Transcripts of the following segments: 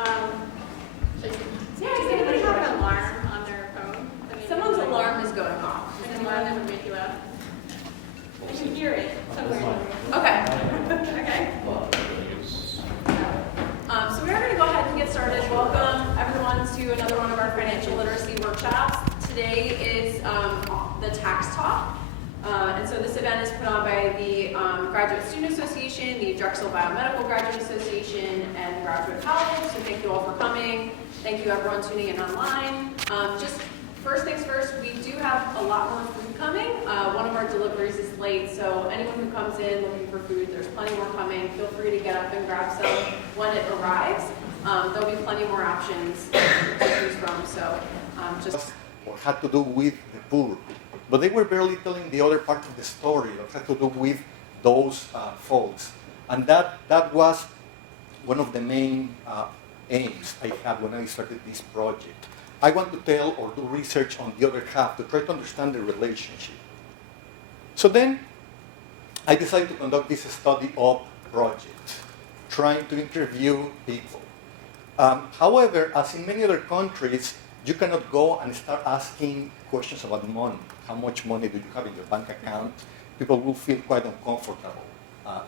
Does anybody have an alarm on their phone? I mean, Someone's alarm is going off. An alarm that would wake you up? I can hear it somewhere. Okay. Okay. So we are going to go ahead and get started. Welcome everyone to another one of our financial literacy workshops. Today is the tax talk. And so this event is put on by the Graduate Student Association, the Drexel Biomedical Graduate Association, and Graduate College. So thank you all for coming. Thank you everyone tuning in online. Just first things first, we do have a lot more food coming. One of our deliveries is late, so anyone who comes in looking for food, there's plenty more coming. Feel free to get up and grab some when it arrives. There'll be plenty more options to choose from. So just or had to do with the poor. But they were barely telling the other part of the story that had to do with those folks. And that was one of the main aims I had when I started this project. I want to tell or do research on the other half to try to understand the relationship. So then I decided to conduct this study of project, trying to interview people. However, as in many other countries, you cannot go and start asking questions about money. How much money do you have in your bank account? People will feel quite uncomfortable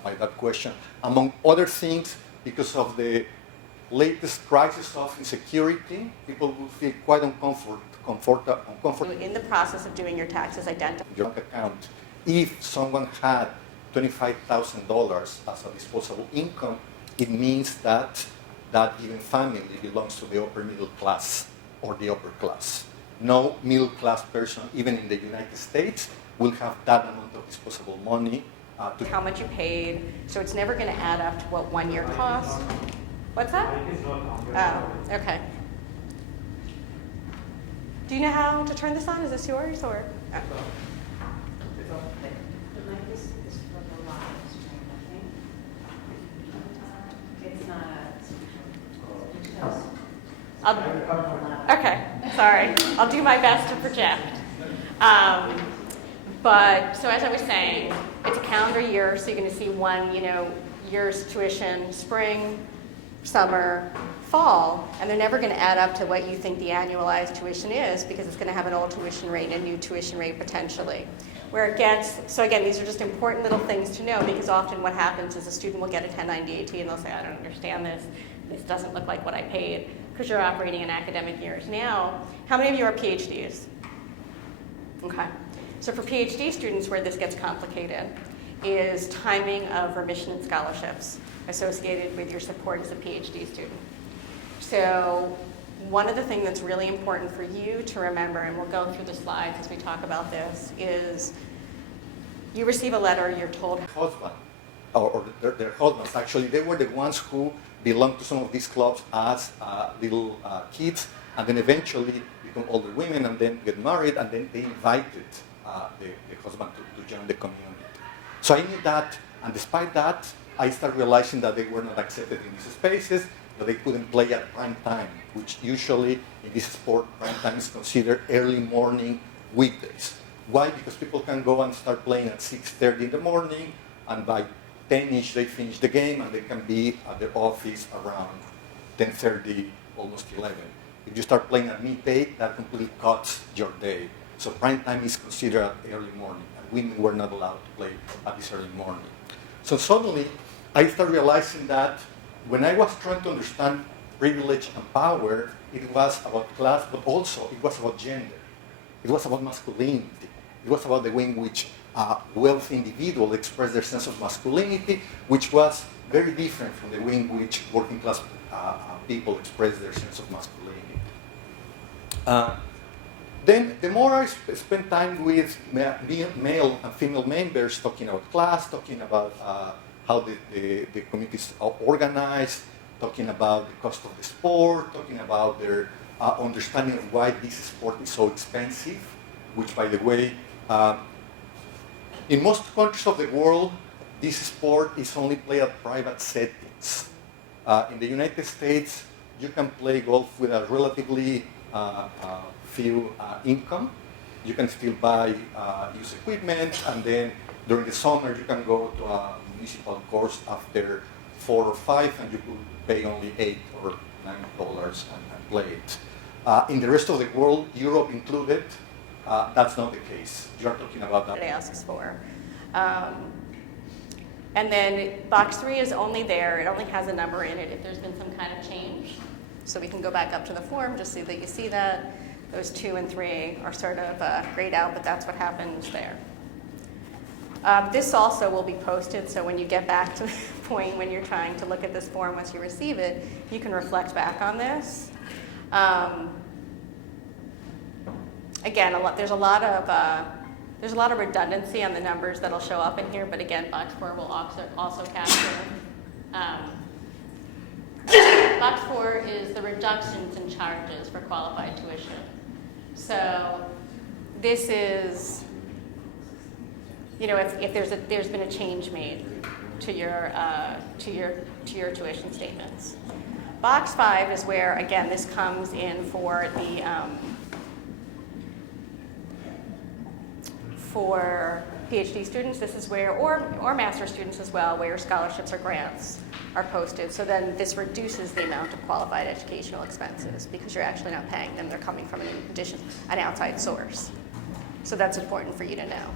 by that question. Among other things, because of the latest crisis of insecurity, people will feel quite uncomfortable. In the process of doing your taxes, identify Your bank account. If someone had $25,000 as a disposable income, it means that that given family belongs to the upper middle class or the upper class. No middle class person, even in the United States, will have that amount of disposable money. how much you paid, so it's never going to add up to what 1 year cost. What's that? Oh, okay. Do you know how to turn this on? Is this yours or? Oh. The mic is for the live stream, I think. It's not Okay, sorry. I'll do my best to project. But so as I was saying, it's a calendar year, so you're going to see one, year's tuition, spring, summer, fall, and they're never going to add up to what you think the annualized tuition is because it's going to have an old tuition rate and a new tuition rate potentially. Where it gets, so again, these are just important little things to know because often what happens is a student will get a 1090 and they'll say, I don't understand this. This doesn't look like what I paid because you're operating in academic years. Now, how many of you are PhDs? Okay. So for PhD students where this gets complicated is timing of remission and scholarships associated with your support as a PhD student. So one of the things that's really important for you to remember, and we'll go through the slides as we talk about this, is you receive a letter, you're told... Husband, or their husbands, actually, they were the ones who belonged to some of these clubs as little kids, and then eventually become older women, and then get married, and then they invited the husband to join the community. So I knew that, and despite that, I started realizing that they were not accepted in these spaces, that they couldn't play at prime time, which usually in this sport, prime time is considered early morning weekdays. Why? Because people can go and start playing at 6:30 in the morning, and by 10-ish they finish the game, and they can be at the office around 10:30, almost 11. If you start playing at midday, that completely cuts your day. So prime time is considered at early morning, and women were not allowed to play at this early morning. So suddenly, I started realizing that when I was trying to understand privilege and power, it was about class, but also it was about gender. It was about masculinity. It was about the way in which wealthy individuals express their sense of masculinity, which was very different from the way in which working class people express their sense of masculinity. Then the more I spent time with male and female members talking about class, talking about how the communities are organized, talking about the cost of the sport, talking about their understanding of why this sport is so expensive, which, by the way, in most countries of the world, this sport is only played at private settings. In the United States, you can play golf with a relatively few income. You can still buy used equipment, and then during the summer you can go to a municipal course after 4 or 5, and you could pay only $8 or $9 a plate. In the rest of the world, Europe included, that's not the case. You're talking about that. It asks for. And then box 3 is only there. It only has a number in it if there's been some kind of change. So we can go back up to the form just so that you see that. Those 2 and 3 are sort of grayed out, but that's what happens there. This also will be posted, so when you get back to the point when you're trying to look at this form once you receive it, you can reflect back on this. Again, there's a lot of redundancy on the numbers that'll show up in here, but again, box 4 will also capture. Box 4 is the reductions in charges for qualified tuition. So this is, if there's been a change made to your tuition statements. Box 5 is where, again, this comes in for the for PhD students. This is where, or master's students as well, where your scholarships or grants are posted. So then this reduces the amount of qualified educational expenses because you're actually not paying them. They're coming from an outside source. So that's important for you to know.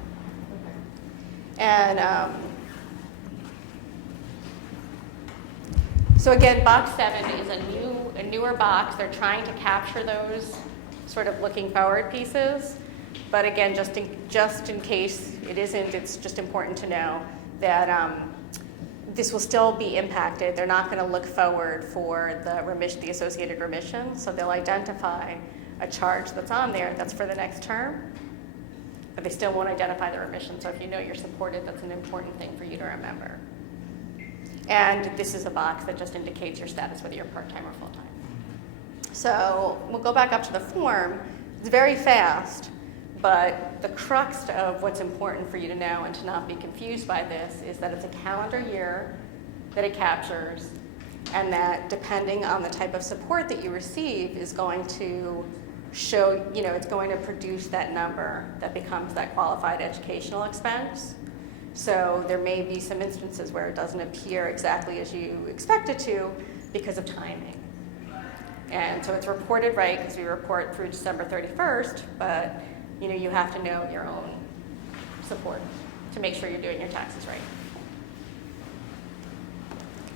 And so again, box 7 is a newer box. They're trying to capture those sort of looking forward pieces. But again, just in case it isn't, it's just important to know that this will still be impacted. They're not going to look forward for the associated remission. So they'll identify a charge that's on there that's for the next term, but they still won't identify the remission. So if you know you're supported, that's an important thing for you to remember. And this is a box that just indicates your status, whether you're part-time or full-time. So we'll go back up to the form. It's very fast. But the crux of what's important for you to know and to not be confused by this is that it's a calendar year that it captures, and that depending on the type of support that you receive is going to show, it's going to produce that number that becomes that qualified educational expense. So there may be some instances where it doesn't appear exactly as you expect it to because of timing. And so it's reported right because we report through December 31st, but you have to know your own support to make sure you're doing your taxes right.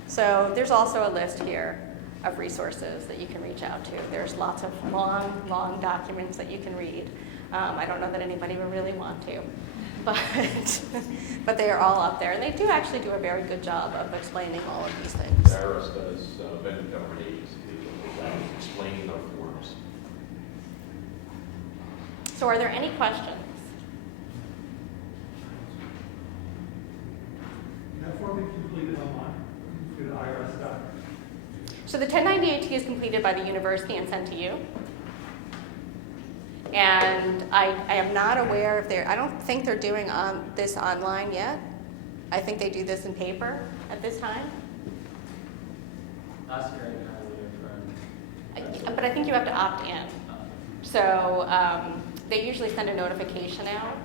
So there's also a list here of resources that you can reach out to. There's lots of long documents that you can read. I don't know that anybody would really want to, but they are all up there. And they do actually do a very good job of explaining all of these things. Paris does event coverage, explaining our forms. So are there any questions? That form is completed online through the IRS doc. So the 1098-T is completed by the university and sent to you. And I am not aware if I don't think they're doing this online yet. I think they do this in paper at this time. Last year I had a friend. But I think you have to opt in. So they usually send a notification out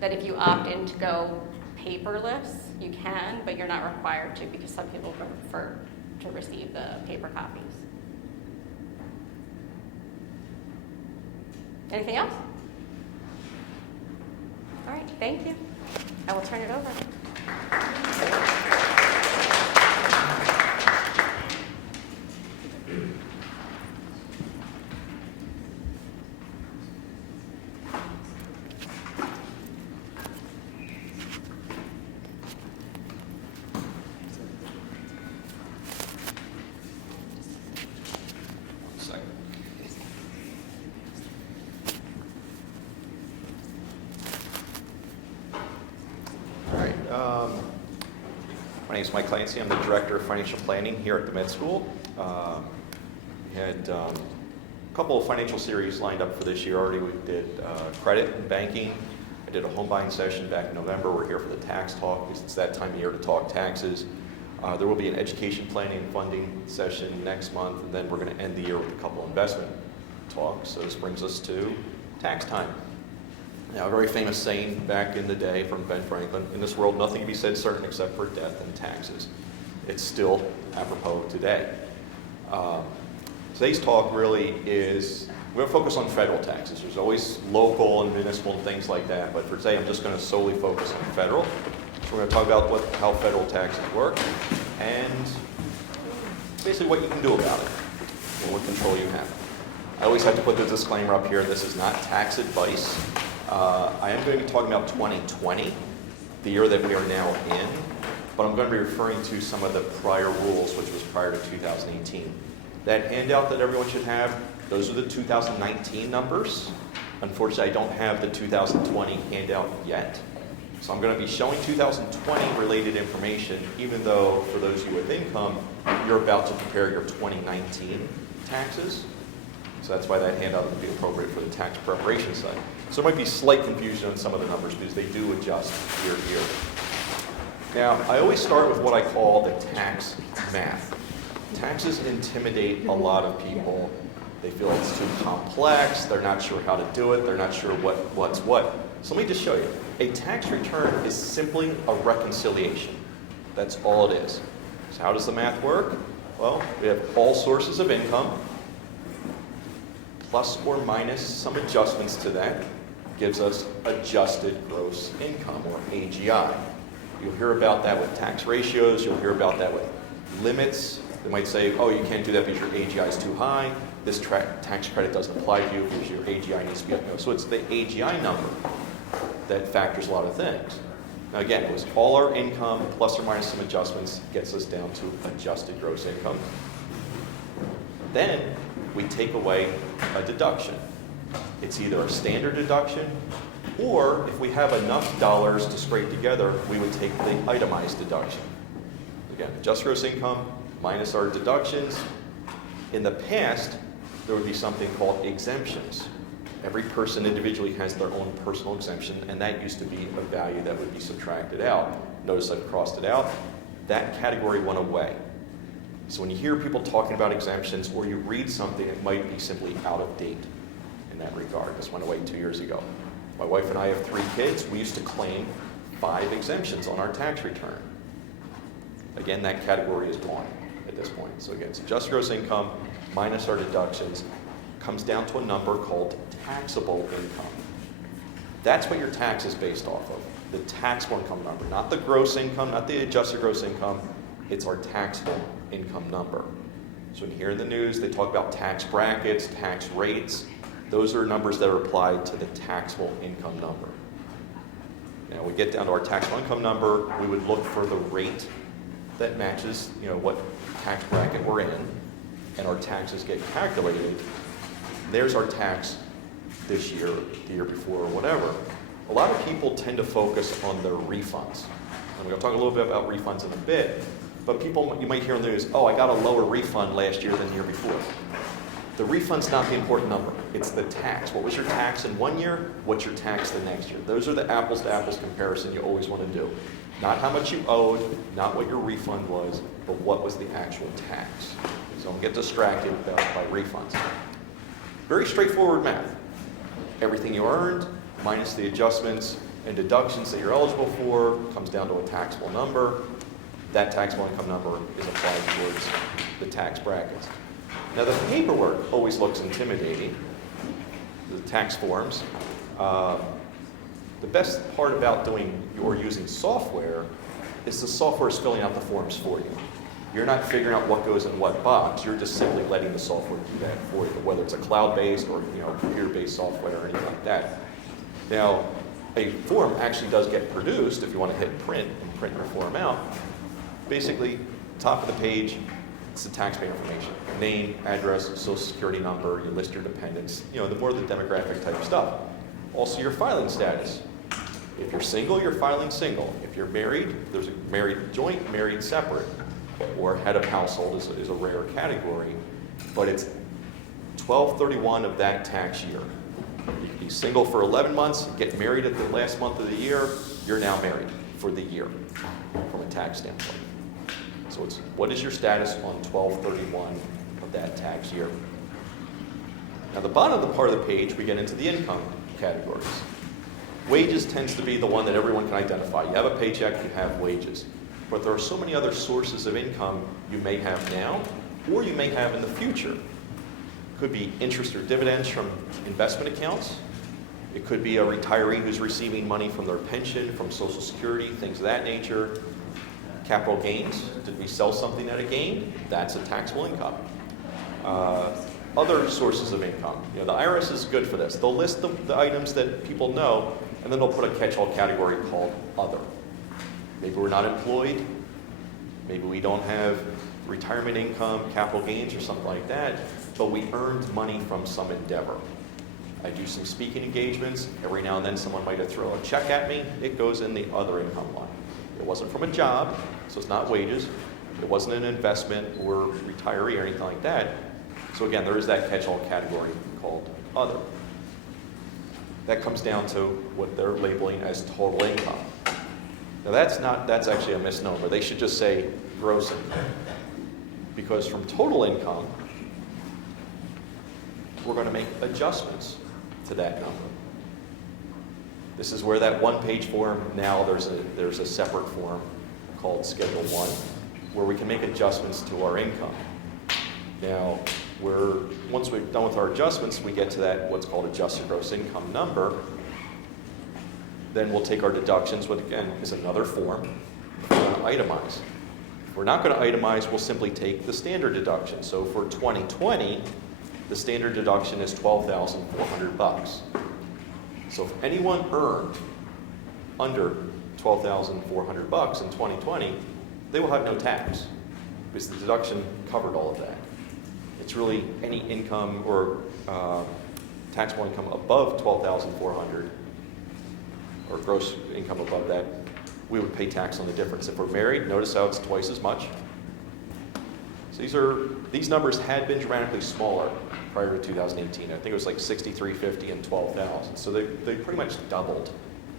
that if you opt in to go paperless, you can, but you're not required to because some people prefer to receive the paper copies. Anything else? All right, thank you. I will turn it over. My name is Mike Clancy. I'm the Director of Financial Planning here at the Med School. We had a couple of financial series lined up for this year already. We did credit and banking. I did a home buying session back in November. We're here for the tax talk because it's that time of year to talk taxes. There will be an education planning and funding session next month, and then we're going to end the year with a couple of investment talks. So this brings us to tax time. Now, a very famous saying back in the day from Ben Franklin, in this world nothing can be said certain except for death and taxes. It's still apropos today. Today's talk really is, we're going to focus on federal taxes. There's always local and municipal and things like that, but for today I'm just going to solely focus on federal. So we're going to talk about how federal taxes work and basically what you can do about it and what control you have. I always have to put the disclaimer up here, this is not tax advice. I am going to be talking about 2020, the year that we are now in, but I'm going to be referring to some of the prior rules, which was prior to 2018. That handout that everyone should have, those are the 2019 numbers. Unfortunately, I don't have the 2020 handout yet. So I'm going to be showing 2020 related information, even though for those of you with income, you're about to prepare your 2019 taxes. So that's why that handout would be appropriate for the tax preparation side. So there might be slight confusion on some of the numbers because they do adjust year to year. Now, I always start with what I call the tax math. Taxes intimidate a lot of people. They feel it's too complex, they're not sure how to do it, they're not sure what's what. So let me just show you. A tax return is simply a reconciliation. That's all it is. So how does the math work? Well, we have all sources of income, plus or minus some adjustments to that, gives us adjusted gross income, or AGI. You'll hear about that with tax ratios, you'll hear about that with limits. They might say, oh, you can't do that because your AGI is too high. This tax credit doesn't apply to you because your AGI needs to be up. So it's the AGI number that factors a lot of things. Now again, it was all our income plus or minus some adjustments gets us down to adjusted gross income. Then we take away a deduction. It's either a standard deduction, or if we have enough dollars to scrape together, we would take the itemized deduction. Again, adjusted gross income minus our deductions. In the past, there would be something called exemptions. Every person individually has their own personal exemption, and that used to be a value that would be subtracted out. Notice I've crossed it out. That category went away. So when you hear people talking about exemptions, or you read something, it might be simply out of date in that regard. This went away 2 years ago. My wife and I have 3 kids. We used to claim 5 exemptions on our tax return. Again, that category is gone at this point. So again, it's adjusted gross income minus our deductions comes down to a number called taxable income. That's what your tax is based off of, the taxable income number, not the gross income, not the adjusted gross income. It's our taxable income number. So when you hear in the news, they talk about tax brackets, tax rates. Those are numbers that are applied to the taxable income number. Now, we get down to our taxable income number, we would look for the rate that matches, what tax bracket we're in, and our taxes get calculated. There's our tax this year, the year before, or whatever. A lot of people tend to focus on their refunds. And we're going to talk a little bit about refunds in a bit, but people, you might hear in the news, oh, I got a lower refund last year than the year before. The refund's not the important number. It's the tax. What was your tax in one year? What's your tax the next year? Those are the apples to apples comparison you always want to do. Not how much you owed, not what your refund was, but what was the actual tax. So don't get distracted by refunds. Very straightforward math. Everything you earned minus the adjustments and deductions that you're eligible for comes down to a taxable number. That taxable income number is applied towards the tax brackets. Now the paperwork always looks intimidating, the tax forms. The best part about doing or using software is the software is filling out the forms for you. You're not figuring out what goes in what box. You're just simply letting the software do that for you, whether it's a cloud-based or computer-based software or anything like that. Now, a form actually does get produced if you want to hit print and print your form out. Basically, top of the page, it's the taxpayer information. Name, address, social security number, you list your dependents, the more the demographic type stuff. Also your filing status. If you're single, you're filing single. If you're married, there's a married joint, married separate, or head of household is a rare category, but it's 12/31 of that tax year. You can be single for 11 months, get married at the last month of the year, you're now married for the year from a tax standpoint. So it's what is your status on 12/31 of that tax year. Now the bottom of the part of the page, we get into the income categories. Wages tends to be the one that everyone can identify. You have a paycheck, you have wages. But there are so many other sources of income you may have now or you may have in the future. Could be interest or dividends from investment accounts. It could be a retiree who's receiving money from their pension, from Social Security, things of that nature. Capital gains. Did we sell something at a gain? That's a taxable income. Other sources of income. You know, the IRS is good for this. They'll list the items that people know, and then they'll put a catch-all category called other. Maybe we're not employed. Maybe we don't have retirement income, capital gains, or something like that, but we earned money from some endeavor. I do some speaking engagements. Every now and then someone might have thrown a check at me. It goes in the other income line. It wasn't from a job, so it's not wages. It wasn't an investment or retiree or anything like that. So again, there is that catch-all category called other. That comes down to what they're labeling as total income. Now that's actually a misnomer. They should just say gross income. Because from total income, we're going to make adjustments to that number. This is where that one-page form, now there's a separate form called Schedule 1, where we can make adjustments to our income. Now, once we're done with our adjustments, we get to that what's called adjusted gross income number. Then we'll take our deductions, which again is another form. We're going to itemize. If we're not going to itemize, we'll simply take the standard deduction. So for 2020, the standard deduction is $12,400. So if anyone earned under $12,400 in 2020, they will have no tax because the deduction covered all of that. It's really any income or taxable income above $12,400 or gross income above that, we would pay tax on the difference. If we're married, notice how it's twice as much. So these numbers had been dramatically smaller prior to 2018. I think it was like 6,350 and 12,000. So they pretty much doubled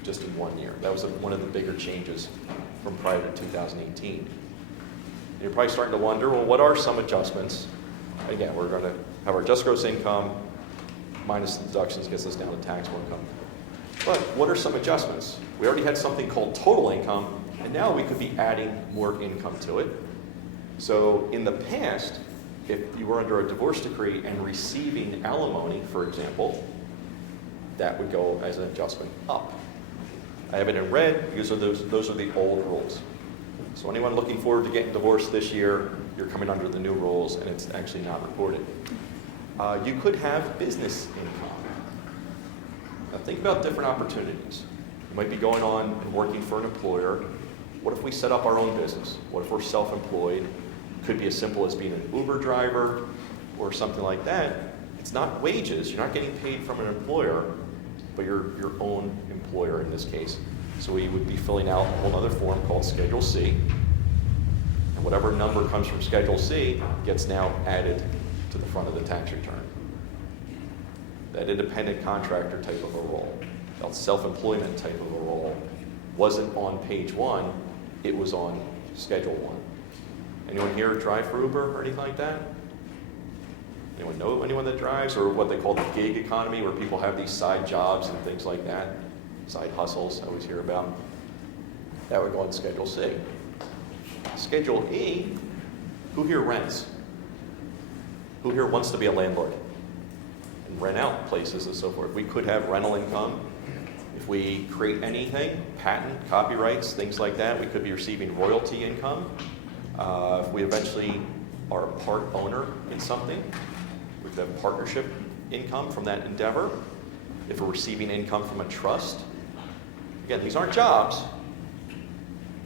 just in 1 year. That was one of the bigger changes from prior to 2018. And you're probably starting to wonder, well, what are some adjustments? Again, we're going to have our just gross income minus the deductions gets us down to taxable income. But what are some adjustments? We already had something called total income, and now we could be adding more income to it. So in the past, if you were under a divorce decree and receiving alimony, for example, that would go as an adjustment up. I have it in red because those are the old rules. So anyone looking forward to getting divorced this year, you're coming under the new rules and it's actually not recorded. You could have business income. Now think about different opportunities. You might be going on and working for an employer. What if we set up our own business? What if we're self-employed? Could be as simple as being an Uber driver or something like that. It's not wages. You're not getting paid from an employer, but you're your own employer in this case. So we would be filling out a whole other form called Schedule C. And whatever number comes from Schedule C gets now added to the front of the tax return. That independent contractor type of a role, that self-employment type of a role, wasn't on page 1, it was on Schedule 1. Anyone here drive for Uber or anything like that? Anyone know anyone that drives? Or what they call the gig economy, where people have these side jobs and things like that? Side hustles, I always hear about. That would go on Schedule C. Schedule E, who here rents? Who here wants to be a landlord and rent out places and so forth? We could have rental income. If we create anything, patent, copyrights, things like that, we could be receiving royalty income. If we eventually are a part owner in something, we could have partnership income from that endeavor. If we're receiving income from a trust, again, these aren't jobs,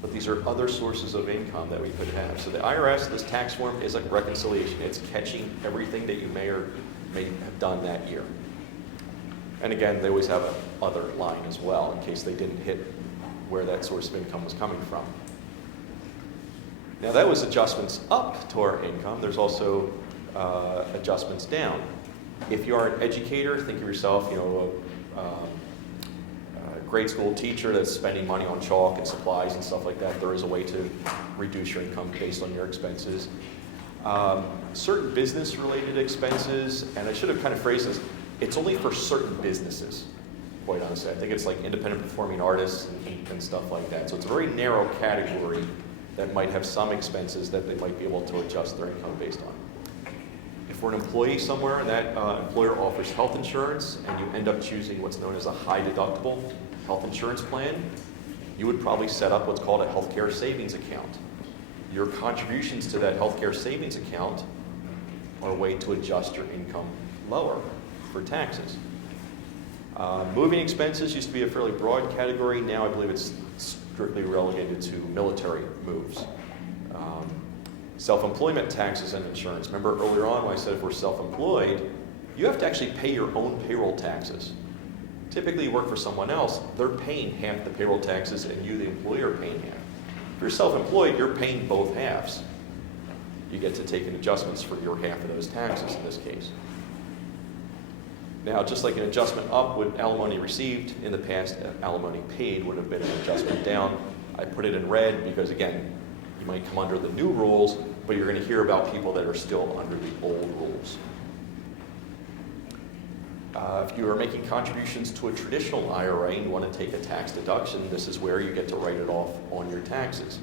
but these are other sources of income that we could have. So the IRS, this tax form, is a reconciliation. It's catching everything that you may or may have done that year. And again, they always have an other line as well in case they didn't hit where that source of income was coming from. Now that was adjustments up to our income. There's also adjustments down. If you are an educator, think of yourself, a grade school teacher that's spending money on chalk and supplies and stuff like that. There is a way to reduce your income based on your expenses. Certain business-related expenses, and I should have kind of phrased this, it's only for certain businesses, quite honestly. I think it's like independent performing artists and stuff like that. So it's a very narrow category that might have some expenses that they might be able to adjust their income based on. If we're an employee somewhere and that employer offers health insurance and you end up choosing what's known as a high deductible health insurance plan, you would probably set up what's called a healthcare savings account. Your contributions to that healthcare savings account are a way to adjust your income lower for taxes. Moving expenses used to be a fairly broad category. Now I believe it's strictly relegated to military moves. Self-employment taxes and insurance. Remember earlier on when I said if we're self-employed, you have to actually pay your own payroll taxes. Typically you work for someone else, they're paying half the payroll taxes and you, the employer, are paying half. If you're self-employed, you're paying both halves. You get to take in adjustments for your half of those taxes in this case. Now, just like an adjustment up with alimony received, in the past, alimony paid would have been an adjustment down. I put it in red because, again, you might come under the new rules, but you're going to hear about people that are still under the old rules. If you are making contributions to a traditional IRA and you want to take a tax deduction, this is where you get to write it off on your taxes.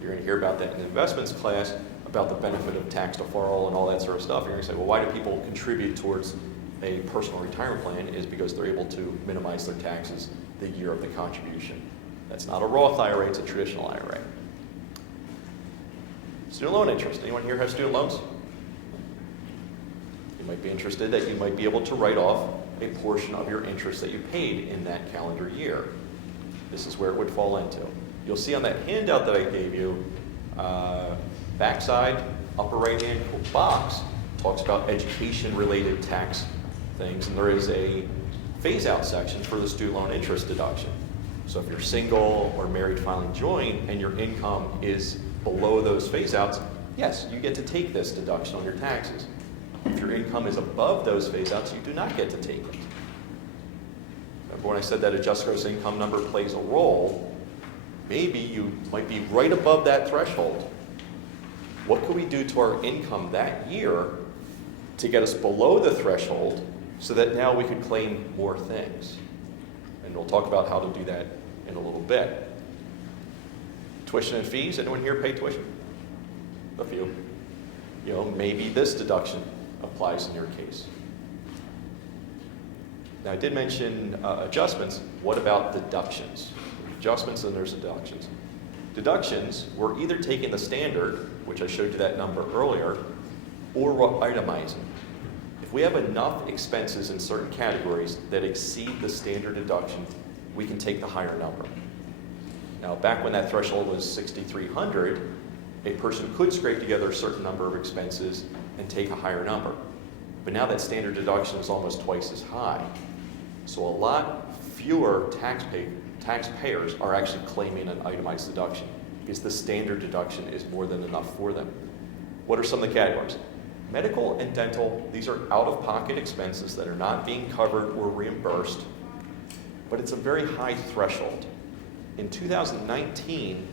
You're going to hear about that in the investments class, about the benefit of tax deferral and all that sort of stuff. You're going to say, well, why do people contribute towards a personal retirement plan? Is because they're able to minimize their taxes the year of the contribution. That's not a Roth IRA, it's a traditional IRA. Student loan interest. Anyone here have student loans? You might be interested that you might be able to write off a portion of your interest that you paid in that calendar year. This is where it would fall into. You'll see on that handout that I gave you, backside, upper right-hand box, talks about education-related tax things, and there is a phase-out section for the student loan interest deduction. So if you're single or married filing joint and your income is below those phase-outs, yes, you get to take this deduction on your taxes. If your income is above those phase-outs, you do not get to take it. Remember when I said that adjusted gross income number plays a role? Maybe you might be right above that threshold. What could we do to our income that year to get us below the threshold so that now we could claim more things? And we'll talk about how to do that in a little bit. Tuition and fees. Anyone here pay tuition? A few. You know, maybe this deduction applies in your case. Now, I did mention adjustments. What about deductions? Adjustments and there's deductions. Deductions, we're either taking the standard, which I showed you that number earlier, or we're itemizing. If we have enough expenses in certain categories that exceed the standard deduction, we can take the higher number. Now, back when that threshold was $6,300, a person could scrape together a certain number of expenses and take a higher number. But now that standard deduction is almost twice as high. So a lot fewer taxpayers are actually claiming an itemized deduction because the standard deduction is more than enough for them. What are some of the categories? Medical and dental, these are out-of-pocket expenses that are not being covered or reimbursed, but it's a very high threshold. In 2019,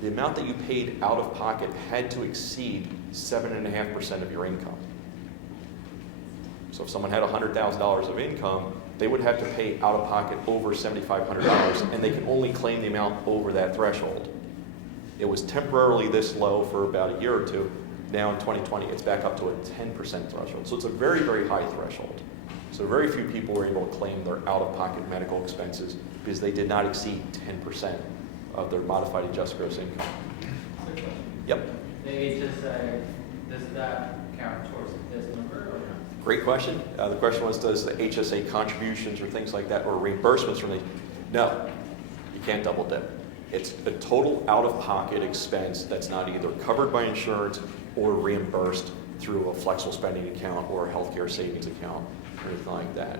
the amount that you paid out of pocket had to exceed 7.5% of your income. So if someone had $100,000 of income, they would have to pay out of pocket over $7,500, and they can only claim the amount over that threshold. It was temporarily this low for about a year or two. Now in 2020, it's back up to a 10% threshold. So it's a very, very high threshold. So very few people were able to claim their out-of-pocket medical expenses because they did not exceed 10% of their modified adjusted gross income. Yep. Maybe just say, does that count towards this number or not? Great question. The question was, does the HSA contributions or things like that, or reimbursements from the, no, you can't double dip. It's a total out-of-pocket expense that's not either covered by insurance or reimbursed through a flexible spending account or a healthcare savings account or anything like that.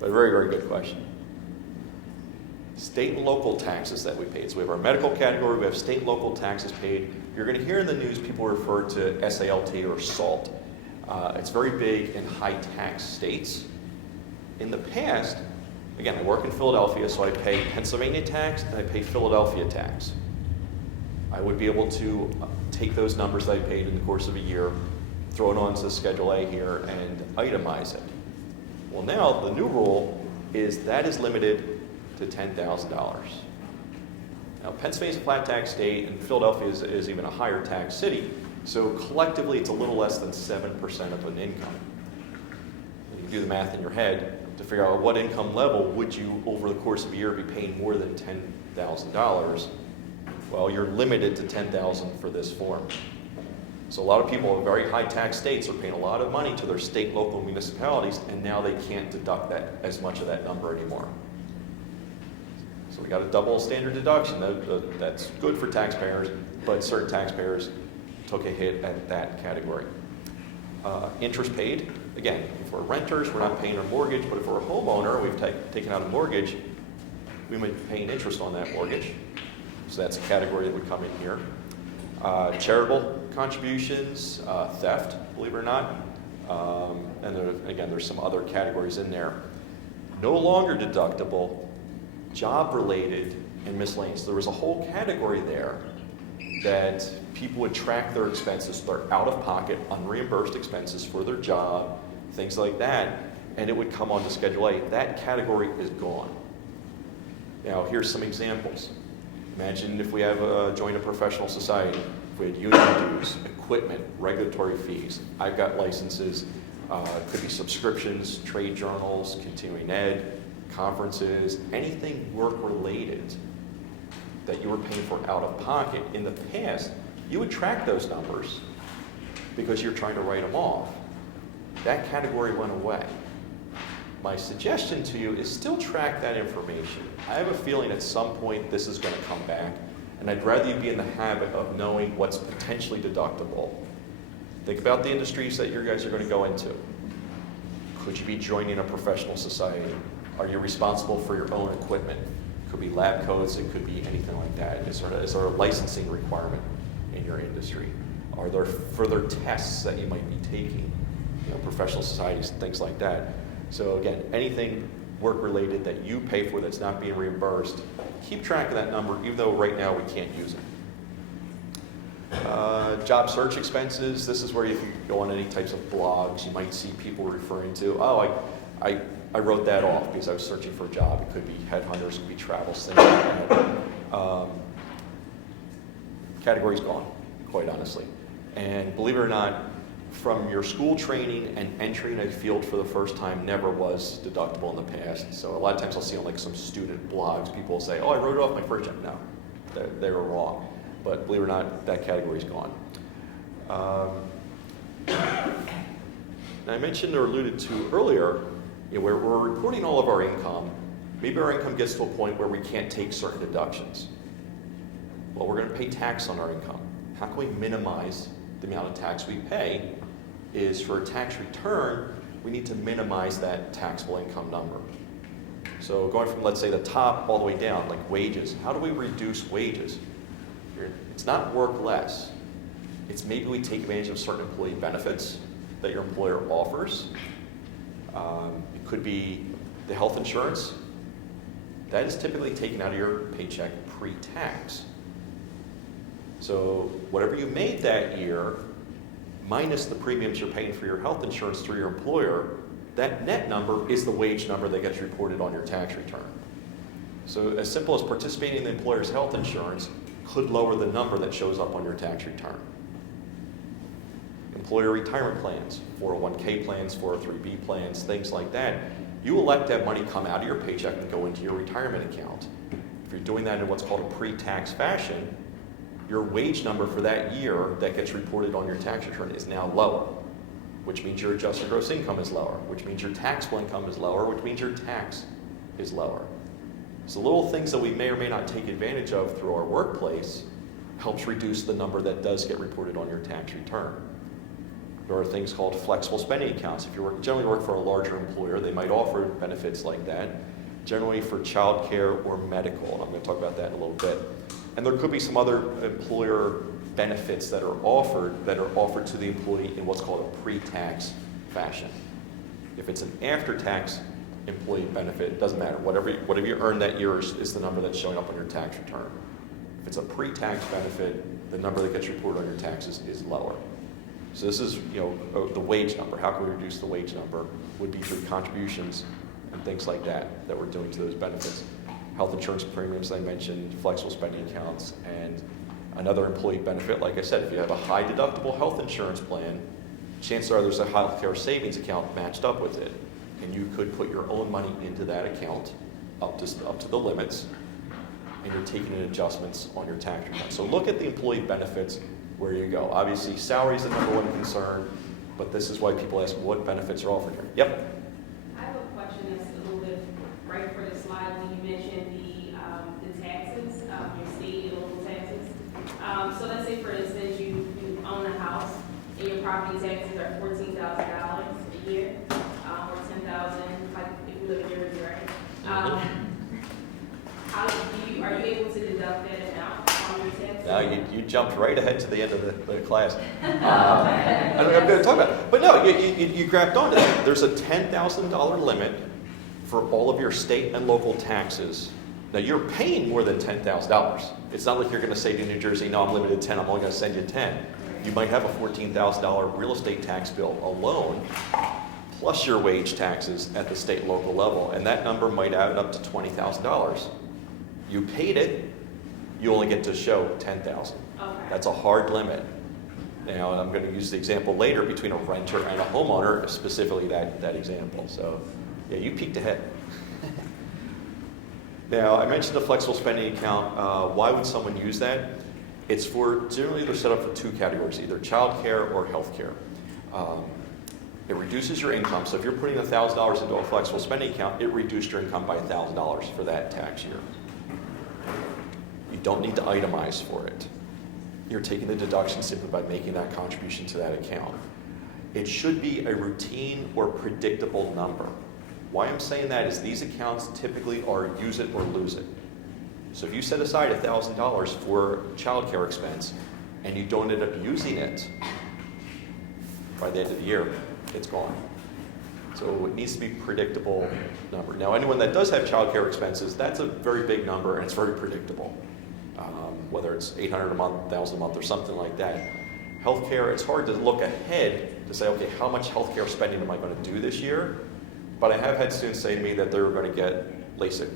But a very, very good question. State and local taxes that we paid. So we have our medical category, we have state and local taxes paid. You're going to hear in the news people refer to SALT or SALT. It's very big in high tax states. In the past, again, I work in Philadelphia, so I pay Pennsylvania tax and I pay Philadelphia tax. I would be able to take those numbers that I paid in the course of a year, throw it onto Schedule A here, and itemize it. Well, now the new rule is that is limited to $10,000. Now Now, Pennsylvania's a flat tax state, and Philadelphia is even a higher tax city. So collectively, it's a little less than 7% of an income. You can do the math in your head to figure out what income level would you, over the course of a year, be paying more than $10,000. Well, you're limited to $10,000 for this form. So a lot of people in very high tax states are paying a lot of money to their state, local municipalities, and now they can't deduct that as much of that number anymore. So we got a double standard deduction. That's good for taxpayers, but certain taxpayers took a hit at that category. Interest paid, again, if we're renters, we're not paying our mortgage, but if we're a homeowner, we've taken out a mortgage, we might be paying interest on that mortgage. So that's a category that would come in here. Charitable contributions, theft, believe it or not. And again, there's some other categories in there. No longer deductible, job-related, and miscellaneous. There was a whole category there that people would track their expenses, their out-of-pocket, unreimbursed expenses for their job, things like that, and it would come onto Schedule A. That category is gone. Now, here's some examples. Imagine if we have joined a professional society, if we had union dues, equipment, regulatory fees. I've got licenses, could be subscriptions, trade journals, continuing ed, conferences, anything work-related that you were paying for out of pocket. In the past, you would track those numbers because you're trying to write them off. That category went away. My suggestion to you is still track that information. I have a feeling at some point this is going to come back, and I'd rather you be in the habit of knowing what's potentially deductible. Think about the industries that you guys are going to go into. Could you be joining a professional society? Are you responsible for your own equipment? It could be lab coats, it could be anything like that. Is there a licensing requirement in your industry? Are there further tests that you might be taking? Professional societies, things like that. So again, anything work-related that you pay for that's not being reimbursed, keep track of that number, even though right now we can't use it. Job search expenses, this is where if you go on any types of blogs, you might see people referring to, oh, I wrote that off because I was searching for a job. It could be headhunters, it could be travels, things like that. Category's gone, quite honestly. And believe it or not, from your school training and entering a field for the first time never was deductible in the past. So a lot of times I'll see on like some student blogs, people will say, oh, I wrote it off my first job. No, they were wrong. But believe it or not, that category's gone. I mentioned or alluded to earlier, where we're reporting all of our income, maybe our income gets to a point where we can't take certain deductions. Well, we're going to pay tax on our income. How can we minimize the amount of tax we pay? Is for a tax return, we need to minimize that taxable income number. So going from, let's say, the top all the way down, like wages, how do we reduce wages? It's not work less. It's maybe we take advantage of certain employee benefits that your employer offers. It could be the health insurance. That is typically taken out of your paycheck pre-tax. So whatever you made that year, minus the premiums you're paying for your health insurance through your employer, that net number is the wage number that gets reported on your tax return. So as simple as participating in the employer's health insurance could lower the number that shows up on your tax return. Employer retirement plans, 401k plans, 403b plans, things like that. You elect to have money come out of your paycheck and go into your retirement account. If you're doing that in what's called a pre-tax fashion, your wage number for that year that gets reported on your tax return is now lower, which means your adjusted gross income is lower, which means your taxable income is lower, which means your tax is lower. So little things that we may or may not take advantage of through our workplace helps reduce the number that does get reported on your tax return. There are things called flexible spending accounts. If you generally work for a larger employer, they might offer benefits like that, generally for child care or medical, and I'm going to talk about that in a little bit. And there could be some other employer benefits that are offered to the employee in what's called a pre-tax fashion. If it's an after-tax employee benefit, it doesn't matter. Whatever you earn that year is the number that's showing up on your tax return. If it's a pre-tax benefit, the number that gets reported on your taxes is lower. So this is, the wage number. How can we reduce the wage number? Would be through contributions and things like that we're doing to those benefits. health insurance premiums I mentioned, flexible spending accounts, and another employee benefit. Like I said, if you have a high deductible health insurance plan, chances are there's a healthcare savings account matched up with it, and you could put your own money into that account up to the limits, and you're taking in adjustments on your tax return. So look at the employee benefits where you go. Obviously, salary is the number one concern, but this is why people ask what benefits are offered here. Yep. I have a question that's a little bit right for the slide when you mentioned the taxes, your state and local taxes. So let's say, for instance, you own a house and your property taxes are $14,000 a year, or $10,000, like if you live in Jersey, right? Are you able to deduct that amount on your taxes? Now you jumped right ahead to the end of the class. I'm going to talk about it. But no, you grabbed onto that. There's a $10,000 limit for all of your state and local taxes. Now you're paying more than $10,000. It's not like you're going to say to New Jersey, no, I'm limited to 10, I'm only going to send you 10. You might have a $14,000 real estate tax bill alone, plus your wage taxes at the state and local level, and that number might add up to $20,000. You paid it, you only get to show $10,000. Okay. That's a hard limit. Now, I'm going to use the example later between a renter and a homeowner, specifically that example. So, yeah, you peeked ahead. Now, I mentioned the flexible spending account. Why would someone use that? It's generally they're set up for two categories, either child care or health care. It reduces your income. So if you're putting $1,000 into a flexible spending account, it reduced your income by $1,000 for that tax year. You don't need to itemize for it. You're taking the deduction simply by making that contribution to that account. It should be a routine or predictable number. Why I'm saying that is these accounts typically are use it or lose it. So if you set aside $1,000 for child care expense and you don't end up using it by the end of the year, it's gone. So it needs to be a predictable number. Now, anyone that does have child care expenses, that's a very big number and it's very predictable. Whether it's $800 a month, $1,000 a month, or something like that. Healthcare, it's hard to look ahead to say, okay, how much healthcare spending am I going to do this year? But I have had students say to me that they're going to get LASIK,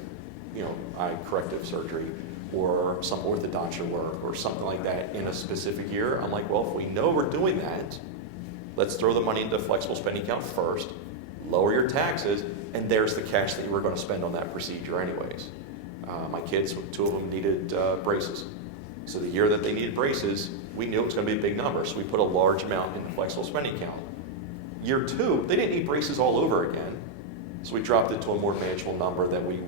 eye corrective surgery, or some orthodontia work, or something like that in a specific year. I'm like, well, if we know we're doing that, let's throw the money into a flexible spending account first, lower your taxes, and there's the cash that you were going to spend on that procedure anyways. My kids, 2 of them needed braces. So the year that they needed braces, we knew it was going to be a big number, so we put a large amount in the flexible spending account. Year 2, they didn't need braces all over again, so we dropped it to a more manageable number that we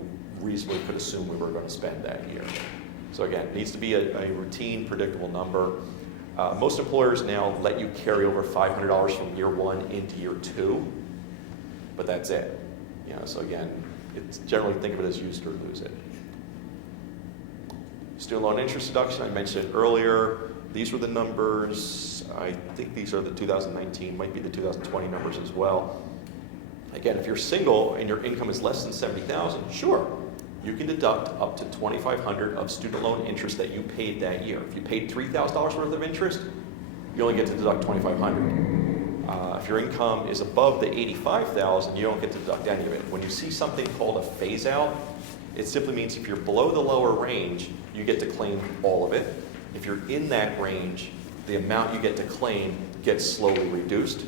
reasonably could assume we were going to spend that year. So again, it needs to be a routine, predictable number. Most employers now let you carry over $500 from year 1 into year 2, but that's it. So again, it's generally think of it as use it or lose it. Student loan interest deduction, I mentioned earlier. These were the numbers. I think these are the 2019, might be the 2020 numbers as well. Again, if you're single and your income is less than $70,000, sure, you can deduct up to $2,500 of student loan interest that you paid that year. If you paid $3,000 worth of interest, you only get to deduct $2,500. If your income is above the $85,000, you don't get to deduct any of it. When you see something called a phase out, it simply means if you're below the lower range, you get to claim all of it. If you're in that range, the amount you get to claim gets slowly reduced.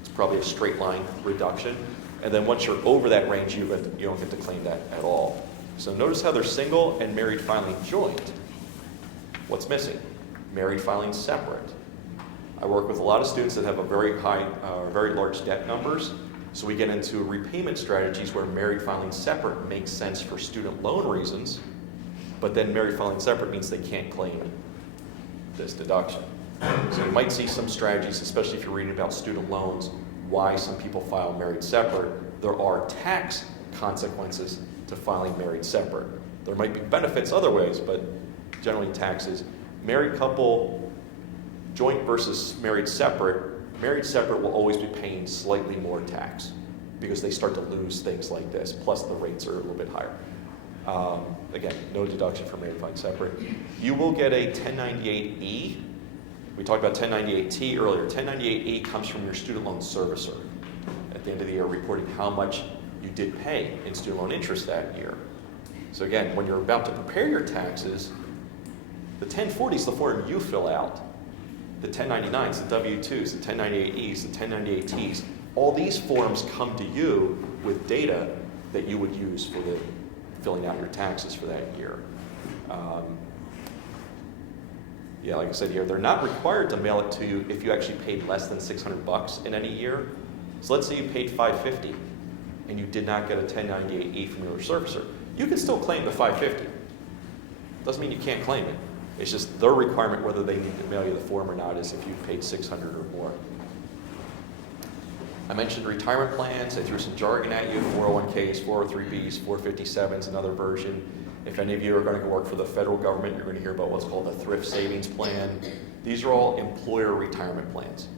It's probably a straight line reduction. And then once you're over that range, you don't get to claim that at all. So notice how they're single and married filing joint. What's missing? Married filing separate. I work with a lot of students that have a very large debt numbers. So we get into repayment strategies where married filing separate makes sense for student loan reasons, but then married filing separate means they can't claim this deduction. So you might see some strategies, especially if you're reading about student loans, why some people file married separate. There are tax consequences to filing married separate. There might be benefits other ways, but generally taxes. Married couple, joint versus married separate will always be paying slightly more tax because they start to lose things like this, plus the rates are a little bit higher. Again, no deduction for married filing separate. You will get a 1098E. We talked about 1098T earlier. 1098E comes from your student loan servicer at the end of the year reporting how much you did pay in student loan interest that year. So again, when you're about to prepare your taxes, the 1040 is the form you fill out. The 1099s, the W-2s, the 1098Es, the 1098Ts, all these forms come to you with data that you would use for the filling out your taxes for that year. Yeah, like I said here, they're not required to mail it to you if you actually paid less than $600 in any year. So let's say you paid $550 and you did not get a 1098E from your servicer. You can still claim the $550. Doesn't mean you can't claim it. It's just their requirement whether they need to mail you the form or not is if you've paid $600 or more. I mentioned retirement plans. I threw some jargon at you, 401ks, 403bs, 457s, another version. If any of you are going to go work for the federal government, you're going to hear about what's called a thrift savings plan. These are all employer retirement plans.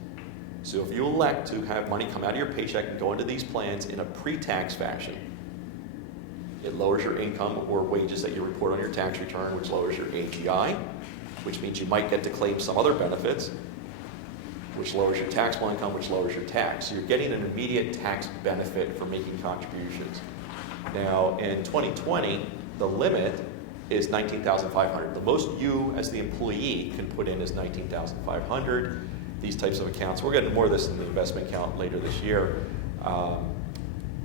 So if you elect to have money come out of your paycheck and go into these plans in a pre-tax fashion, it lowers your income or wages that you report on your tax return, which lowers your AGI, which means you might get to claim some other benefits, which lowers your taxable income, which lowers your tax. So you're getting an immediate tax benefit for making contributions. Now, in 2020, the limit is $19,500. The most you, as the employee, can put in is $19,500. These types of accounts, we'll get into more of this in the investment account later this year.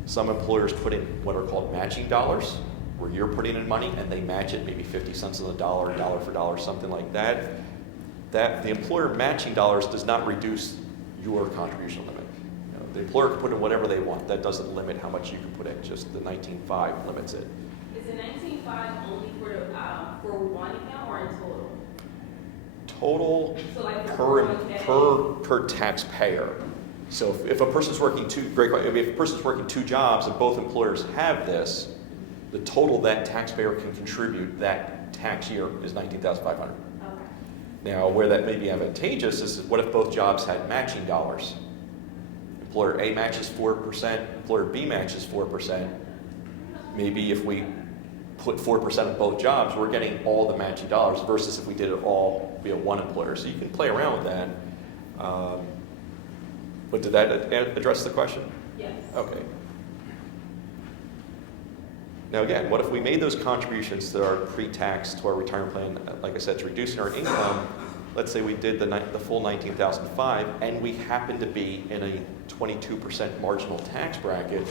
Some employers put in what are called matching dollars, where you're putting in money and they match it, maybe 50 cents on the dollar, dollar for dollar, something like that. That the employer matching dollars does not reduce your contribution limit. You know, the employer can put in whatever they want. That doesn't limit how much you can put in. Just the 19.5 limits it. Is the 19.5 only for one account or in total? Total So like per taxpayer. So if a person's working if a person's working two jobs and both employers have this, the total that taxpayer can contribute that tax year is $19,500. Okay. Now, where that may be advantageous is what if both jobs had matching dollars? Employer A matches 4%, employer B matches 4%. Maybe if we put 4% of both jobs, we're getting all the matching dollars versus if we did it all via one employer. So you can play around with that. But did that address the question? Yes. Okay. Now again, what if we made those contributions to our pre-tax, to our retirement plan, like I said, to reducing our income? Let's say we did the full $19,500 and we happen to be in a 22% marginal tax bracket,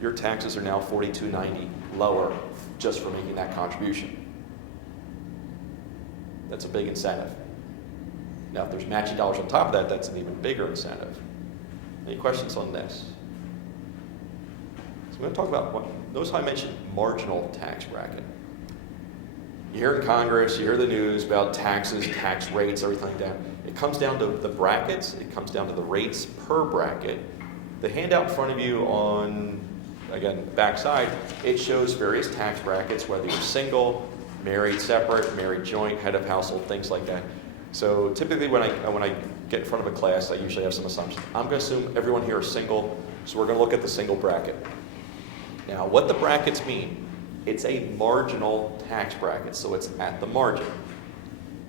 your taxes are now $4,290 lower just for making that contribution. That's a big incentive. Now, if there's matching dollars on top of that, that's an even bigger incentive. Any questions on this? So I'm going to talk about notice how I mentioned marginal tax bracket. You hear in Congress, you hear the news about taxes, tax rates, everything like that. It comes down to the brackets. It comes down to the rates per bracket. The handout in front of you on, again, the back side, it shows various tax brackets, whether you're single, married separate, married joint, head of household, things like that. So typically when I get in front of a class, I usually have some assumptions. I'm going to assume everyone here is single, so we're going to look at the single bracket. Now, what the brackets mean, it's a marginal tax bracket, so it's at the margin.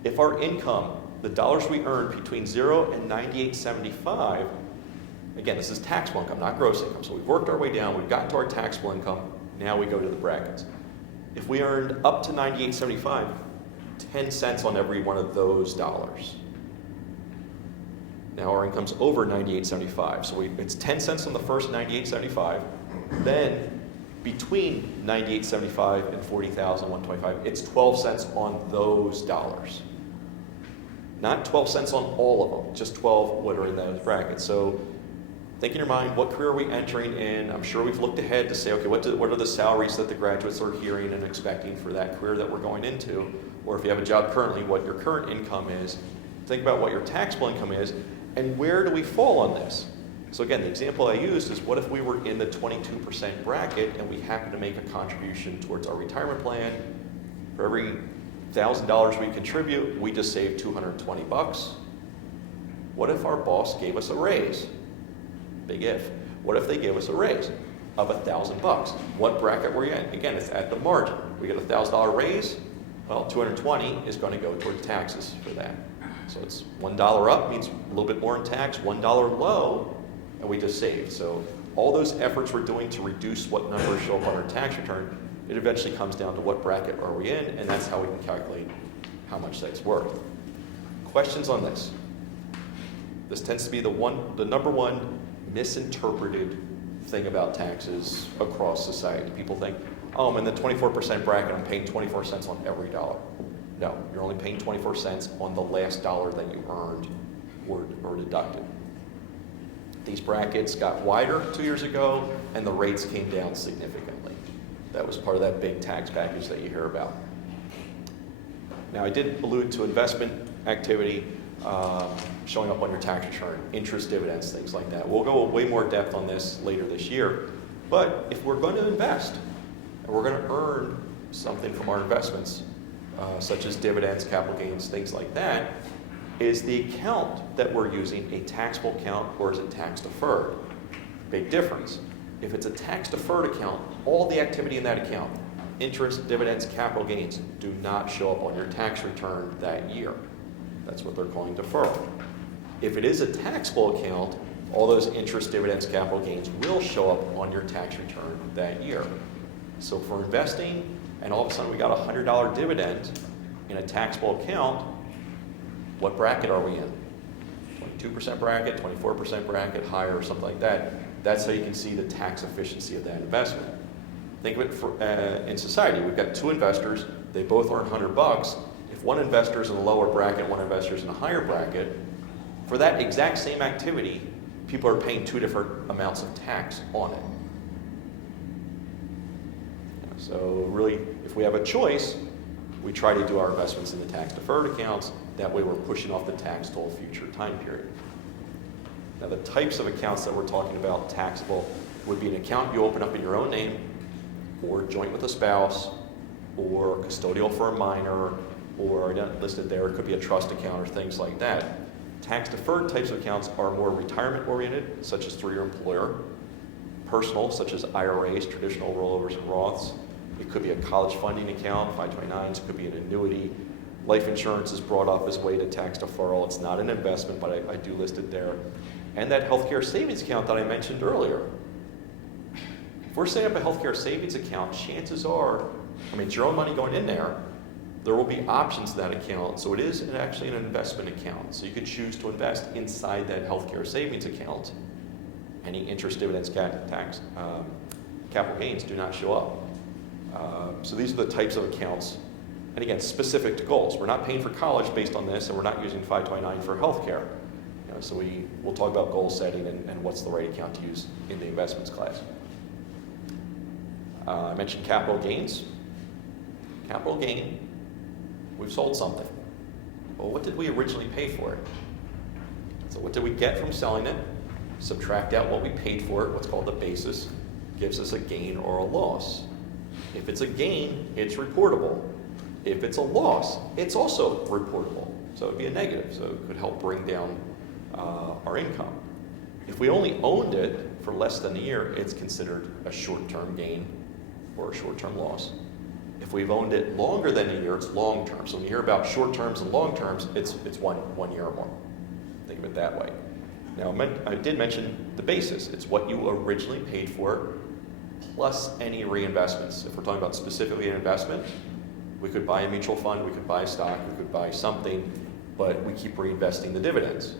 If our income, the dollars we earn between 0 and $98.75, again, this is taxable income, not gross income, so we've worked our way down, we've gotten to our taxable income, now we go to the brackets. If we earned up to $98.75, 10 cents on every one of those dollars. Now our income's over $98.75, so it's 10 cents on the first $98.75. Then between $98.75 and $40,125, it's 12 cents on those dollars. Not 12 cents on all of them, just 12 what are in those brackets. So think in your mind, what career are we entering in? I'm sure we've looked ahead to say, okay, what are the salaries that the graduates are hearing and expecting for that career that we're going into? Or if you have a job currently, what your current income is. Think about what your taxable income is, and where do we fall on this? So again, the example I used is what if we were in the 22% bracket and we happen to make a contribution towards our retirement plan. For every $1,000 we contribute, we just save $220. What if our boss gave us a raise? Big if. What if they gave us a raise of $1,000? What bracket were you in? Again, it's at the margin. We get a $1,000 raise. Well, $220 is going to go toward taxes for that. So it's $1 up means a little bit more in tax, $1 low, and we just saved. So all those efforts we're doing to reduce what numbers show up on our tax return it eventually comes down to what bracket are we in, and that's how we can calculate how much that's worth. Questions on this? This tends to be the number one misinterpreted thing about taxes across society. People think, oh, I'm in the 24% bracket, I'm paying 24 cents on every dollar. No, you're only paying 24 cents on the last dollar that you earned or deducted. These brackets got wider 2 years ago, and the rates came down significantly. That was part of that big tax package that you hear about. Now, I did allude to investment activity showing up on your tax return, interest, dividends, things like that. We'll go way more depth on this later this year. But if we're going to invest, and we're going to earn something from our investments, such as dividends, capital gains, things like that, is the account that we're using a taxable account or is it tax deferred? Big difference. If it's a tax deferred account, all the activity in that account, interest, dividends, capital gains, do not show up on your tax return that year. That's what they're calling deferral. If it is a taxable account, all those interest, dividends, capital gains will show up on your tax return that year. So for investing, and all of a sudden we got a $100 dividend in a taxable account, what bracket are we in? 22% bracket, 24% bracket, higher, or something like that. That's how you can see the tax efficiency of that investment. Think of it in society. We've got two investors. They both earn $100. If one investor is in a lower bracket, one investor is in a higher bracket, for that exact same activity, people are paying two different amounts of tax on it. So really, if we have a choice, we try to do our investments in the tax-deferred accounts. That way we're pushing off the tax to a future time period. Now the types of accounts that we're talking about taxable would be an account you open up in your own name, or joint with a spouse, or custodial for a minor, or not listed there, it could be a trust account or things like that. Tax-deferred types of accounts are more retirement-oriented, such as through your employer. Personal, such as IRAs, traditional rollovers and Roths. It could be a college funding account, 529s, it could be an annuity. Life insurance is brought up as a way to tax deferral. It's not an investment, but I do list it there. And that healthcare savings account that I mentioned earlier. If we're setting up a healthcare savings account, chances are, it's your own money going in there, there will be options to that account. So it is actually an investment account. So you could choose to invest inside that healthcare savings account. Any interest, dividends, capital gains do not show up. So these are the types of accounts, and again, specific to goals. We're not paying for college based on this, and we're not using 529 for healthcare. So we'll talk about goal setting and what's the right account to use in the investments class. I mentioned capital gains. Capital gain, we've sold something. Well, what did we originally pay for it? So what did we get from selling it? Subtract out what we paid for it, what's called the basis, gives us a gain or a loss. If it's a gain, it's reportable. If it's a loss, it's also reportable. So it would be a negative, so it could help bring down our income. If we only owned it for less than a year, it's considered a short-term gain or a short-term loss. If we've owned it longer than a year, it's long-term. So when you hear about short-terms and long-terms, it's 1 year or more. Think of it that way. Now, I did mention the basis. It's what you originally paid for, plus any reinvestments. If we're talking about specifically an investment, we could buy a mutual fund, we could buy a stock, we could buy something, but we keep reinvesting the dividends.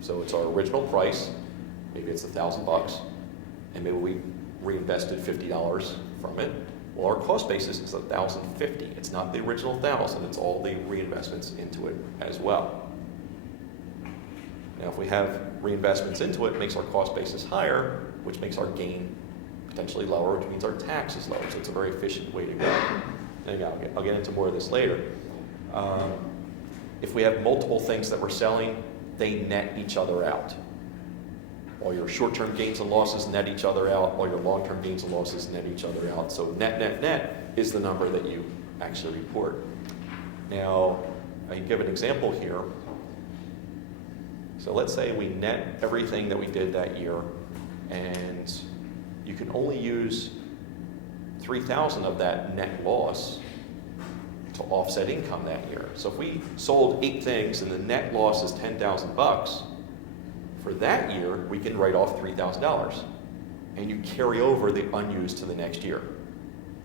So it's our original price, maybe it's $1,000, and maybe we reinvested $50 from it. Well, our cost basis is $1,050. It's not the original $1,000, it's all the reinvestments into it as well. Now, if we have reinvestments into it, it makes our cost basis higher, which makes our gain potentially lower, which means our tax is lower. So it's a very efficient way to go. And again, I'll get into more of this later. If we have multiple things that we're selling, they net each other out. All your short-term gains and losses net each other out. All your long-term gains and losses net each other out. So net, net, net is the number that you actually report. Now, I can give an example here. So let's say we net everything that we did that year, and you can only use $3,000 of that net loss to offset income that year. So if we sold 8 things and the net loss is $10,000, for that year, we can write off $3,000. And you carry over the unused to the next year.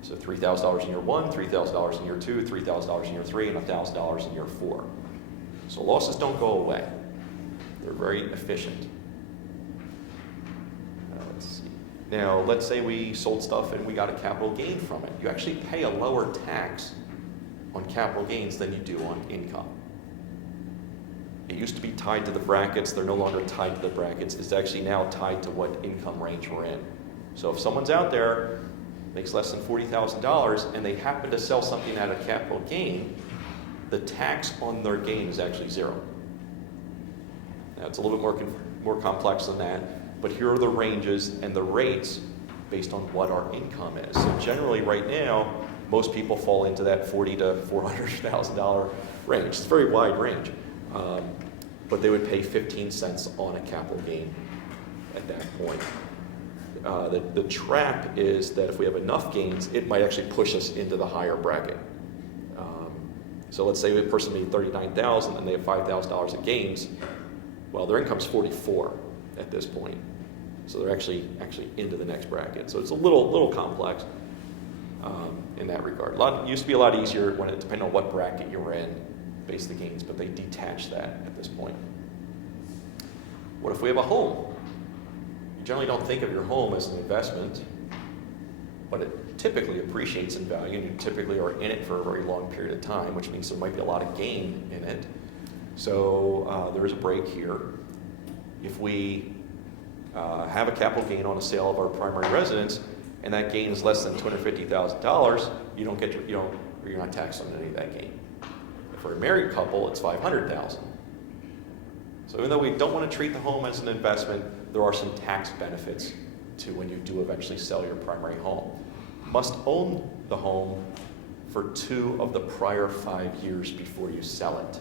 So $3,000 in year 1, $3,000 in year 2, $3,000 in year 3, and $1,000 in year 4. So losses don't go away. They're very efficient. Let's see. Now, let's say we sold stuff and we got a capital gain from it. You actually pay a lower tax on capital gains than you do on income. It used to be tied to the brackets. They're no longer tied to the brackets. It's actually now tied to what income range we're in. So if someone's out there, makes less than $40,000, and they happen to sell something at a capital gain, the tax on their gain is actually 0. Now, it's a little bit more complex than that, but here are the ranges and the rates based on what our income is. So generally, right now, most people fall into that $40,000 to $400,000 range. It's a very wide range, but they would pay 15 cents on a capital gain at that point. The trap is that if we have enough gains, it might actually push us into the higher bracket. So let's say a person made $39,000 and they have $5,000 in gains. Well, their income's $44,000 at this point, so they're actually into the next bracket. So it's a little complex in that regard. It used to be a lot easier when it depended on what bracket you're in, based the gains, but they detach that at this point. What if we have a home? You generally don't think of your home as an investment, but it typically appreciates in value, and you typically are in it for a very long period of time, which means there might be a lot of gain in it. So there is a break here. If we have a capital gain on a sale of our primary residence, and that gain is less than $250,000, you're not taxed on any of that gain. If we're a married couple, it's $500,000. So even though we don't want to treat the home as an investment, there are some tax benefits to when you do eventually sell your primary home. You must own the home for 2 of the prior 5 years before you sell it.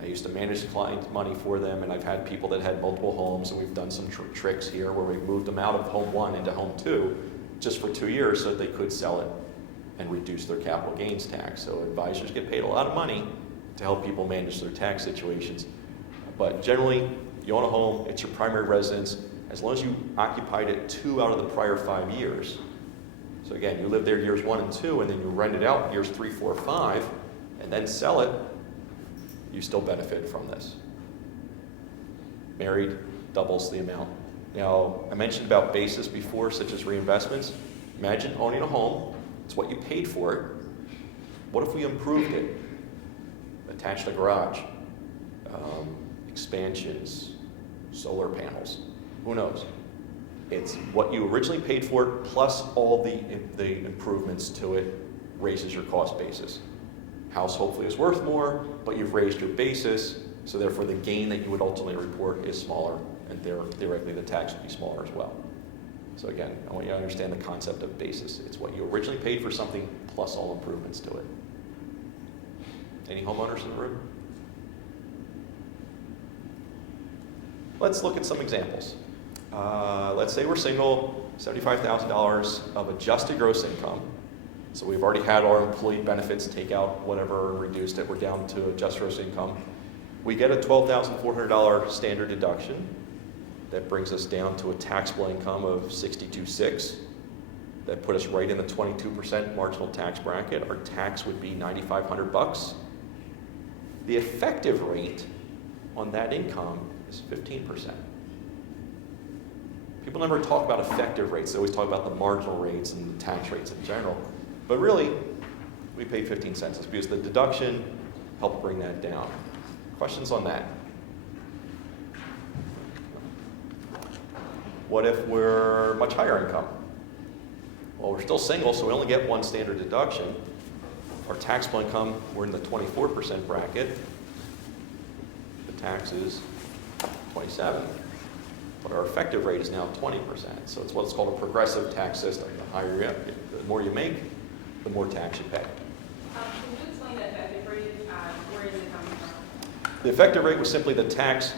I used to manage the client's money for them, and I've had people that had multiple homes, and we've done some tricks here where we've moved them out of home 1 into home 2 just for 2 years so that they could sell it and reduce their capital gains tax. So advisors get paid a lot of money to help people manage their tax situations. But generally, you own a home, it's your primary residence, as long as you occupied it 2 out of the prior 5 years. So again, you live there years 1 and 2, and then you rent it out years 3, 4, 5, and then sell it, you still benefit from this. Married doubles the amount. Now, I mentioned about basis before, such as reinvestments. Imagine owning a home, it's what you paid for it. What if we improved it? Attached a garage, expansions, solar panels, who knows? It's what you originally paid for it plus all the improvements to it raises your cost basis. House hopefully is worth more, but you've raised your basis, so therefore the gain that you would ultimately report is smaller, and theoretically the tax would be smaller as well. So again, I want you to understand the concept of basis. It's what you originally paid for something plus all improvements to it. Any homeowners in the room? Let's look at some examples. Let's say we're single, $75,000 of adjusted gross income. So we've already had our employee benefits take out whatever and reduced it. We're down to adjusted gross income. We get a $12,400 standard deduction. That brings us down to a taxable income of $62,600. That put us right in the 22% marginal tax bracket. Our tax would be $9,500. The effective rate on that income is 15%. People never talk about effective rates. They always talk about the marginal rates and the tax rates in general. But really, we paid 15 cents because the deduction helped bring that down. Questions on that? What if we're much higher income? Well, we're still single, so we only get one standard deduction. Our taxable income, we're in the 24% bracket. The tax is 27%. But our effective rate is now 20%. So it's what's called a progressive tax system. The higher you have, the more you make, the more tax you pay. Can you explain that effective rate? Where is it coming from? The effective rate was simply the tax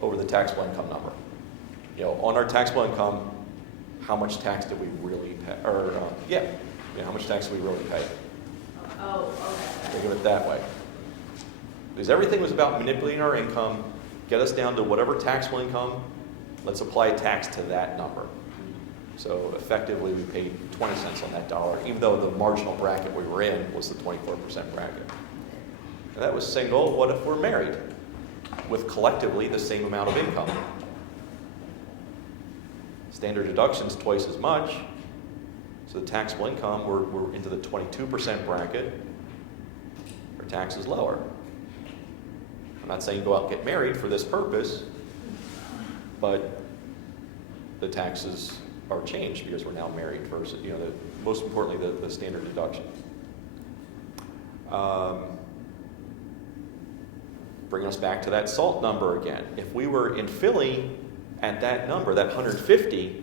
over the taxable income number. On our taxable income, how much tax did we really pay? How much tax did we really pay? Oh, okay. Think of it that way. Because everything was about manipulating our income, get us down to whatever taxable income, let's apply a tax to that number. So effectively, we paid 20 cents on that dollar, even though the marginal bracket we were in was the 24% bracket. And that was single. What if we're married with collectively the same amount of income? Standard deduction's twice as much. So the taxable income, we're into the 22% bracket. Our tax is lower. I'm not saying go out and get married for this purpose, but the taxes are changed because we're now married versus, most importantly, the standard deduction. Bringing us back to that SALT number again. If we were in Philly at that number, that 150,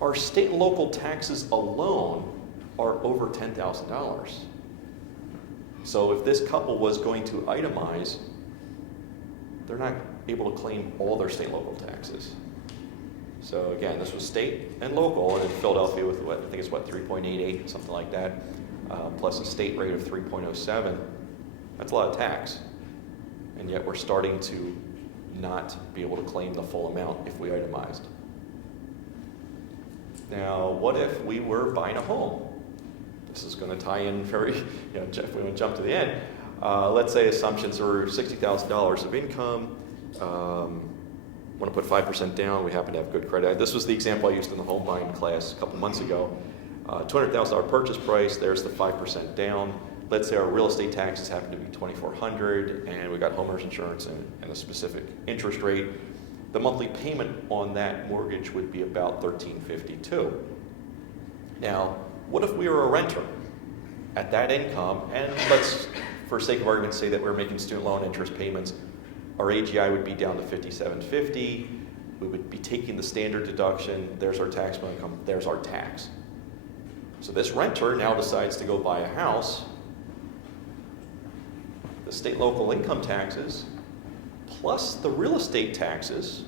our state and local taxes alone are over $10,000. So if this couple was going to itemize, they're not able to claim all their state and local taxes. So again, this was state and local, and in Philadelphia with what, I think it's 3.88, something like that, plus a state rate of 3.07. That's a lot of tax. And yet we're starting to not be able to claim the full amount if we itemized. Now, what if we were buying a home? This is going to tie in very, if we want to jump to the end. Let's say assumptions are $60,000 of income. Want to put 5% down. We happen to have good credit. This was the example I used in the home buying class a couple months ago. $200,000 purchase price. There's the 5% down. Let's say our real estate taxes happen to be $2,400, and we got homeowners insurance and a specific interest rate. The monthly payment on that mortgage would be about $1,352. Now, what if we were a renter at that income, and let's, for sake of argument, say that we're making student loan interest payments? Our AGI would be down to $5,750. We would be taking the standard deduction. There's our taxable income. There's our tax. So this renter now decides to go buy a house. The state local income taxes plus the real estate taxes.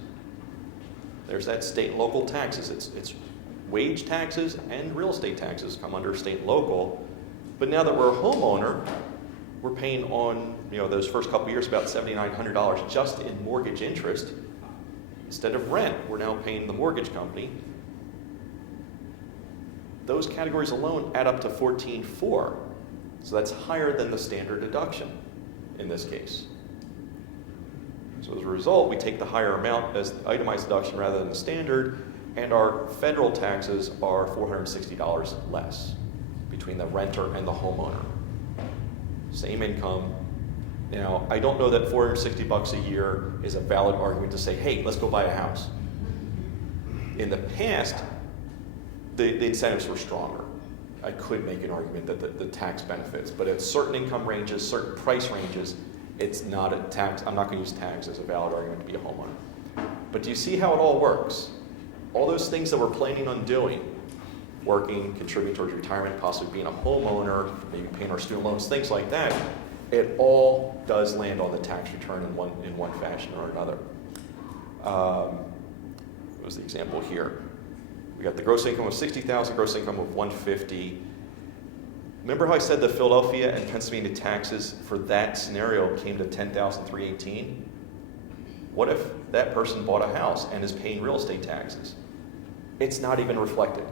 There's that state and local taxes. It's wage taxes and real estate taxes come under state and local. But now that we're a homeowner, we're paying on those first couple years about $7,900 just in mortgage interest. Instead of rent, we're now paying the mortgage company. Those categories alone add up to $14,400. So that's higher than the standard deduction in this case. So as a result, we take the higher amount as the itemized deduction rather than the standard, and our federal taxes are $460 less between the renter and the homeowner. Same income. Now, I don't know that $460 a year is a valid argument to say, hey, let's go buy a house. In the past, the incentives were stronger. I could make an argument that the tax benefits, but at certain income ranges, certain price ranges, it's not a tax. I'm not going to use tax as a valid argument to be a homeowner. But do you see how it all works? All those things that we're planning on doing, working, contributing towards retirement, possibly being a homeowner, maybe paying our student loans, things like that, it all does land on the tax return in one fashion or another. What was the example here? We got the gross income of $60,000, gross income of $150,000. Remember how I said the Philadelphia and Pennsylvania taxes for that scenario came to $10,318? What if that person bought a house and is paying real estate taxes? It's not even reflected.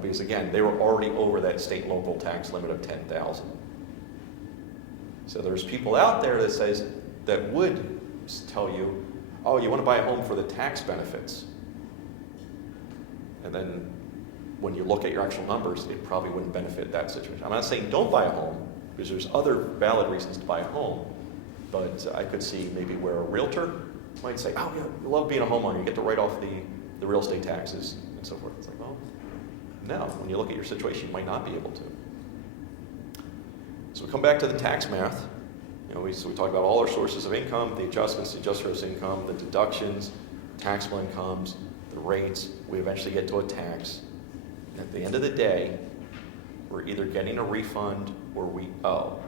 Because again, they were already over that state and local tax limit of $10,000. So there's people out there that would tell you, oh, you want to buy a home for the tax benefits. And then when you look at your actual numbers, it probably wouldn't benefit that situation. I'm not saying don't buy a home, because there's other valid reasons to buy a home. But I could see maybe where a realtor might say, oh, yeah, you love being a homeowner. You get to write off the real estate taxes and so forth. It's like, well, no. When you look at your situation, you might not be able to. So we come back to the tax math. We talk about all our sources of income, the adjustments, the adjusted gross income, the deductions, taxable incomes, the rates. We eventually get to a tax. And at the end of the day, we're either getting a refund or we owe.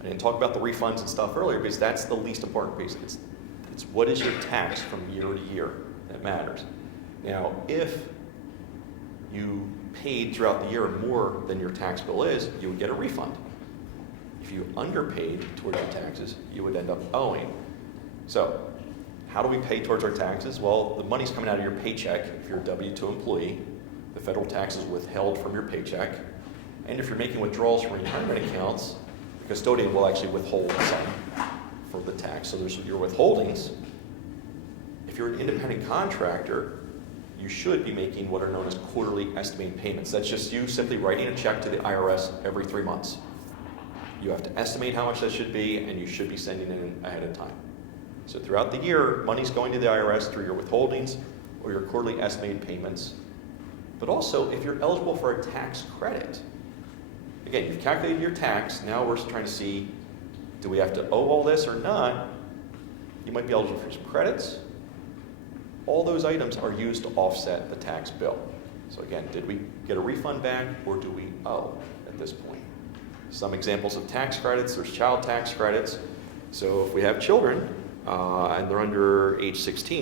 I didn't talk about the refunds and stuff earlier because that's the least important piece. It's what is your tax from year to year that matters. Now, if you paid throughout the year more than your tax bill is, you would get a refund. If you underpaid toward your taxes, you would end up owing. So, How do we pay towards our taxes? Well, the money's coming out of your paycheck if you're a W-2 employee. The federal tax is withheld from your paycheck. And if you're making withdrawals from retirement accounts, the custodian will actually withhold some for the tax. So there's your withholdings. If you're an independent contractor, you should be making what are known as quarterly estimated payments. That's just you simply writing a check to the IRS every 3 months. You have to estimate how much that should be, and you should be sending it in ahead of time. So throughout the year, money's going to the IRS through your withholdings or your quarterly estimated payments. But also, if you're eligible for a tax credit, again, you've calculated your tax, now we're trying to see, do we have to owe all this or not? You might be eligible for some credits. All those items are used to offset the tax bill. So again, did we get a refund back or do we owe at this point? Some examples of tax credits, there's child tax credits. So if we have children and they're under age 16,